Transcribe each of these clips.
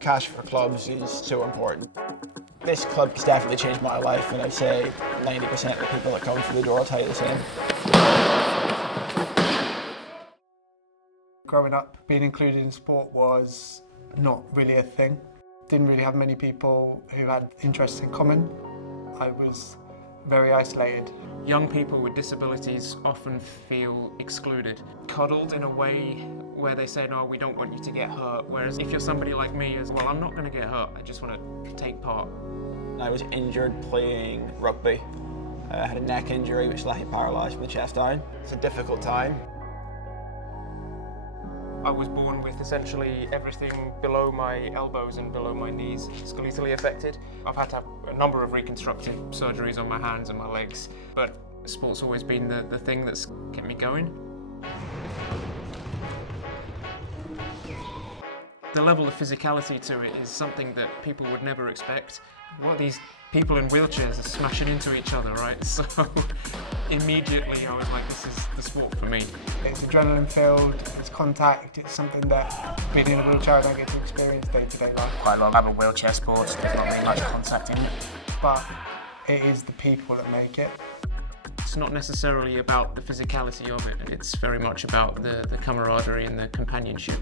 CASH4CLUBS is so important. This club has definitely changed my life, and I'd say 90% of the people that come through the door will tell you the same. Growing up, being included in sport was not really a thing. Didn't really have many people who had interests in common. I was very isolated. Young people with disabilities often feel excluded, coddled in a way where they say, no, we don't want you to get hurt. Whereas if you're somebody like me, as well, I'm not going to get hurt, I just want to take part. I was injured playing rugby. I had a neck injury which left me paralysed from the chest down. It's a difficult time. I was born with essentially everything below my elbows and below my knees skeletally affected. I've had to have a number of reconstructive surgeries on my hands and my legs, but sport's always been the thing that's kept me going. The level of physicality to it is something that people would never expect. What these people in wheelchairs are smashing into each other, right? So immediately I was like, this is the sport for me. It's adrenaline filled, it's contact, it's something that being in a wheelchair I don't get to experience day-to-day life. Quite a lot of other wheelchair sports, there's not really much contact in it. But it is the people that make it. It's not necessarily about the physicality of it, it's very much about the camaraderie and the companionship.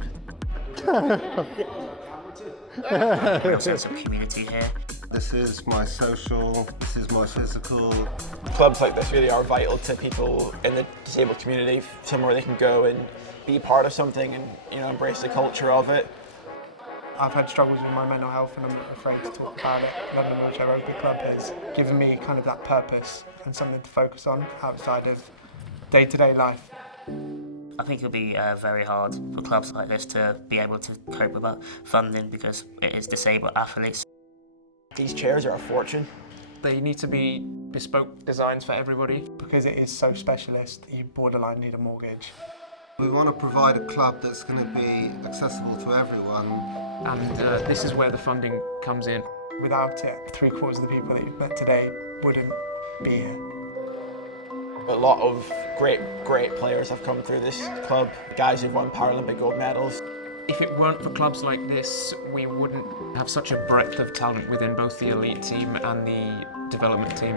Real sense of community here. This is my social, this is my physical. Clubs like this really are vital to people in the disabled community, somewhere they can go and be part of something and embrace the culture of it. I've had struggles with my mental health and I'm not afraid to talk about it. LondonWRC Rugby Club has given me kind of that purpose and something to focus on outside of day-to-day life. I think it'll be very hard for clubs like this to be able to cope with funding because it is disabled athletes. These chairs are a fortune. They need to be bespoke designs for everybody. Because it is so specialist, you borderline need a mortgage. We want to provide a club that's going to be accessible to everyone. And this is where the funding comes in. Without it, 3/4 of the people that you've met today wouldn't be here. A lot of great players have come through this club. Guys who've won Paralympic gold medals. If it weren't for clubs like this, we wouldn't have such a breadth of talent within both the elite team and the development team.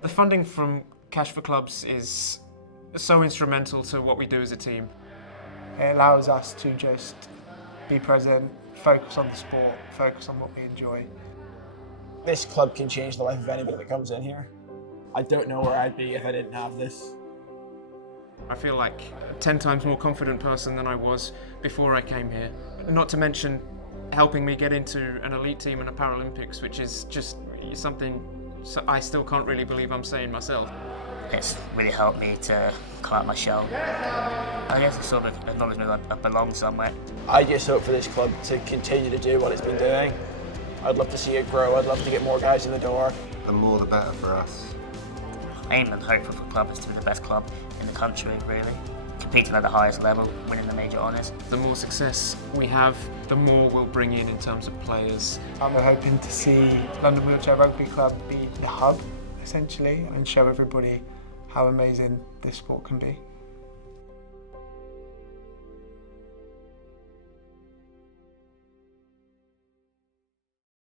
The funding from CASH4CLUBS is so instrumental to what we do as a team. It allows us to just be present, focus on the sport, focus on what we enjoy. This club can change the life of anybody that comes in here. I don't know where I'd be if I didn't have this. I feel like a 10 times more confident person than I was before I came here. Not to mention helping me get into an elite team in a Paralympics, which is just something I still can't really believe I'm saying myself. It's really helped me to come out my shell. I guess it's sort of acknowledgement that I belong somewhere. I just hope for this club to continue to do what it's been doing. I'd love to see it grow. I'd love to get more guys in the door. The more the better for us. Aim and hope for the club is to be the best club in the country, really. Competing at the highest level, winning the major honours. The more success we have, the more we'll bring in terms of players. I'm hoping to see LondonWRC Rugby Club be the hub, essentially, and show everybody how amazing this sport can be.